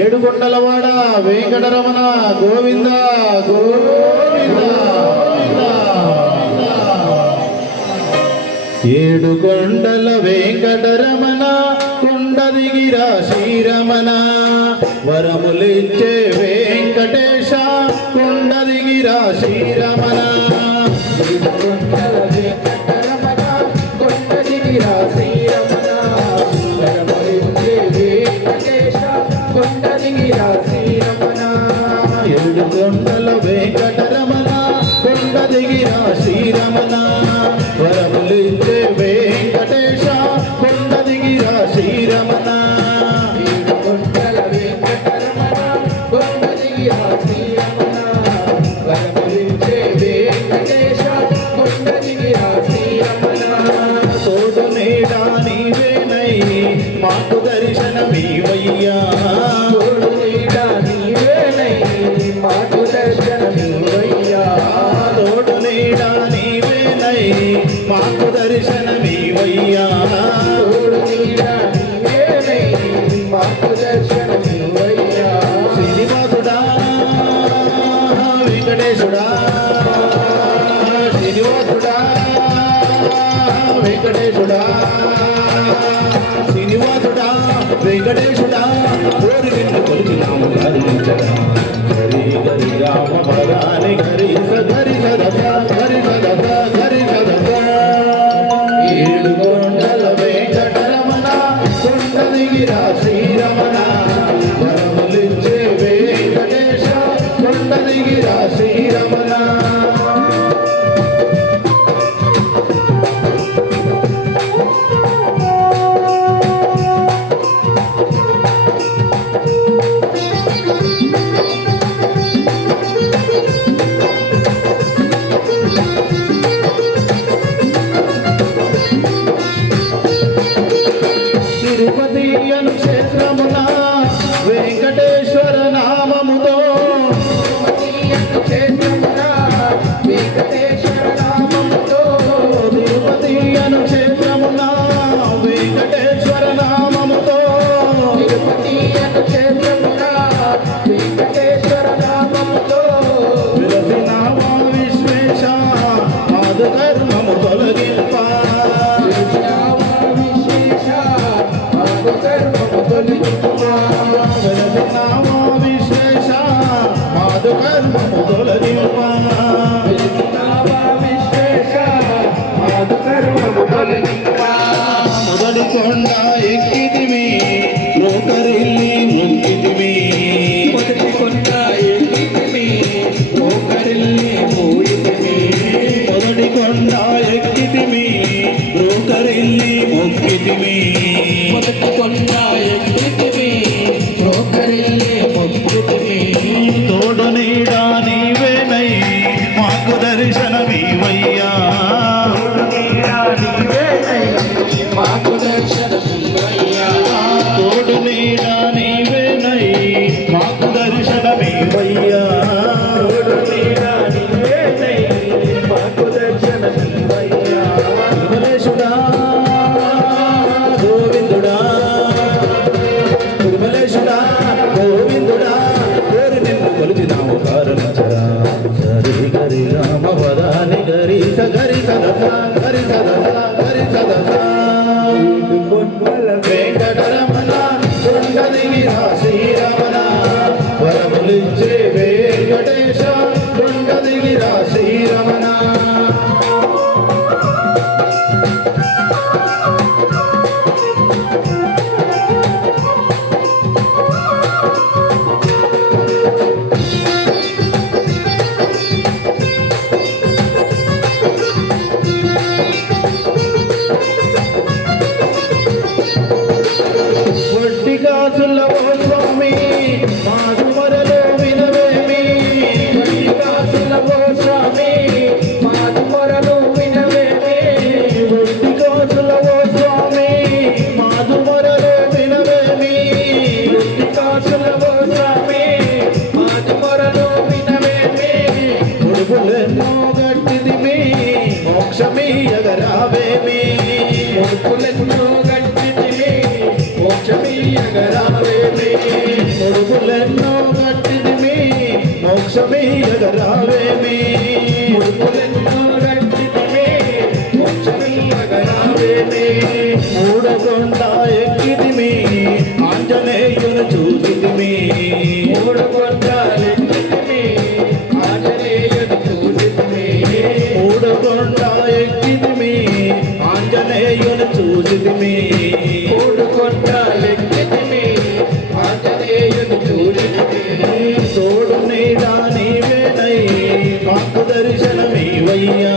ఏడుకొండలవాడ వెంకటరమణ గోవింద గోవింద. ఏడుకొండల వెంకటరమణ కొండ దిగిరా శ్రీరమణ వరములిచ్చే వెంకటేశ కొండ దిగిరా శ్రీరమణ. ఏడుకొండల వెంకటరమణ కొండ దిగిరా శ్రీరమణ వరములిచ్చే వెంకటేశ కొండ దిగిరా శ్రీరమణ. ఏడుకొండల వెంకటరమణ కొండ దిగిరా శ్రీరమణ వరములిచ్చే వెంకటేశ కొండ దిగిరా శ్రీరమణ. తోడు నీడా నీవేనై మాకు దర్శనమీవయ్యా. మాకు దర్శనమీవయ్యా. తోడు నీడా నీవేనై మాకు దర్శనమీవయ్యా. తోడు నీడా నీవేనై మాకు దర్శనమీవయ్యా. శ్రీనివాసుడా వెంకటేశుడా శ్రీనివాసుడా వెంకటేశుడా శ్రీనివాసుడా వెంకటేశుడా కోరి నిన్ను కొలిచినాము కరుణించరా. హరి హరి రామ భగాని హరి సరి సదస హరి సదస హరి సదస. ఏడుకొండల వెంకటరమణ కొండ దిగిరా శ్రీరమణ వరములిచ్చే వెంకటేశ కొండ దిగిరా శ్రీరమణ. తిరుపతి అను క్షేత్రమున వెంకటేశ్వర నామముతో వెంకటేశ్వర నామముతో తిరుపతి అను క్షేత్రమున వెంకటేశ్వర నామముతో తిరుపతి అను క్షేత్రమున వెంకటేశ్వర నామముతో విలసినామా విశ్వేశ మాదు కర్మము తొలగింప. వెలసినామా విశ్వేశ మాదు కర్మము తొలగింప. మొదటి కొండ ఎక్కితిమి లోకరిల్లి మొక్కితిమి. మొదటి కొండ ఎక్కితిమి లోకరిల్లి మోయితిమి. మొదటి కొండ ఎక్కితిమి లోకరిల్లి మొక్కితిమి. మొదటి కొండ ఎక్కితిమి లోకరిల్లి మొక్కితిమి. తోడు నీడా నీవేనై మాకు దర్శనమీవయ్యా. మాకు దర్శనమీవయ్యా. తోడు నీడా నీవేనై మాకు దర్శనమీవయ్యా. తోడు నీడా నీవేనై మాకు దర్శనమీవయ్యా. తిరుమలేశుడా గోవిందుడా తిరుమలేశుడా గోవిందుడా కోరి నిన్ను కొలిచినాము కారణచరా. సరి గరి రామ వదాని గరి సగరి సదస హరి సదస హరి సదస. వెంకటరమణ కొండ దిగిరా శ్రీరమణ వరములిచ్చే వెంకటేశ కొండ దిగిరా శ్రీరమణ. వడ్డిగాసుల ఓ స్వామి మాదు మొరలో వినవేమి. వడ్డిగాసుల ఓ స్వామి మాదు మొరలో వినవేమి. వడ్డిగాసుల ఓ స్వామి మాదు మొరలో వినవేమి. వడ్డిగాసుల ఓ స్వామి మాదు మొరలో వినవేమి. ముడుపులెన్నో గట్టిదిమి మోక్షమీయగరావేమి. ముడుపులెన్నో గట్టిదిమి మోక్షమీయగరావేమి. రక్షితమే ఎగరావేమి ముడుపులెన్నో రక్షితమే మోక్షమై ఎగరావేమి మూడకొండ ఎక్కితిమి ఆంజనేయుని చూసితిమి మూడకొండలెక్కితిమి ఆంజనేయుని చూసితిమి మూడకొండ ఎక్కితిమి ఆంజనేయుని చూసితిమి మూడకొండలెక్కితిమి ఆంజనేయుని చూసితిమి తోడు నీడా నీవేనై మాకు దర్శనమీవయ్యా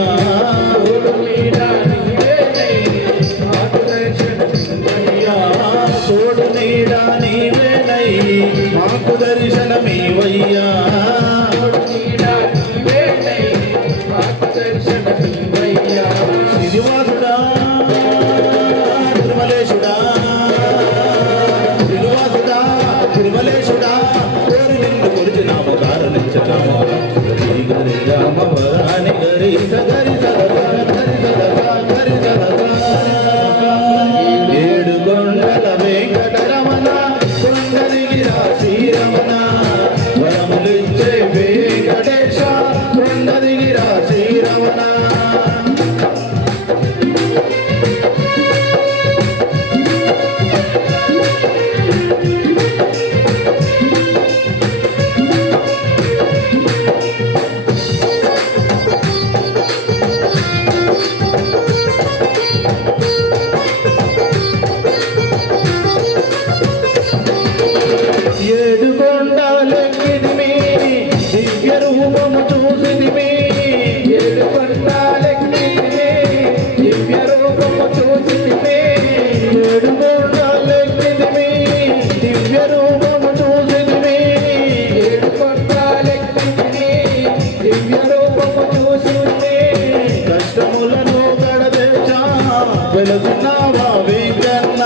తోడు నీడా నీవేనై మాకు దర్శనమీవయ్యా తోడు నీడా నీవేనై మాకు దర్శనమీవయ్యా తోడు నీడా నీవేనై మాకు దర్శనమీవయ్యా శ్రీనివాసుడా తిరుమలేశుడా శ్రీనివాసుడా తిరుమలేశుడా కోరి నిన్ను కొలిచినాము కారణించటము గరి రామ వరాని గరి సగరి సదసా గరి సదసా గరి సదసా ఏడు కొండల వెంకటరమణ కొండలిగిరా శ్రీరమణ వరములిచ్చే వెంకటేశ కొండలిగిరా శ్రీరమణ ఏడు కొండలెక్కితిమి దివ్య రూపము చూసితిమి ఏడు కొండలెక్కితిమి దివ్య రూపము చూసితిమి ఏడు కొండలెక్కితిమి దివ్య రూపము చూసితిమి ఏడు కొండలెక్కితిమి దివ్య రూపము చూసితిమి కష్టములను గడదేశా వెలుగున్నావా వెంకన్న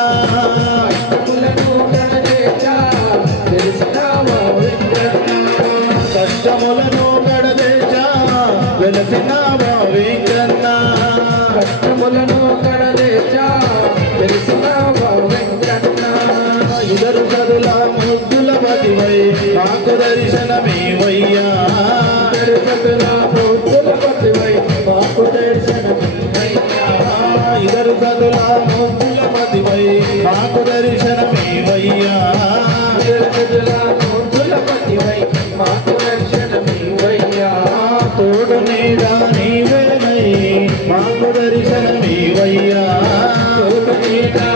కష్టములను గడదేశా వెలసినావా వెంకన్న కష్టములను గడదేశా వెలసినావా వెంకన్న ఇదరు కదుల ముద్దుల పతివై మాకు దర్శనమీవయ్యా ఇదరు కదుల ముద్దుల పతివై మాకు దర్శనమీవయ్యా ఇదరు కదుల ముద్దుల పతివై మాకు దర్శనమీవయ్యా ఇదరు కదుల ముద్దుల పతివై మాకు దర్శనమీవయ్యా తోడు నీడా నీవేనై మాకు దర్శనమీవయ్యా తోడు నీడా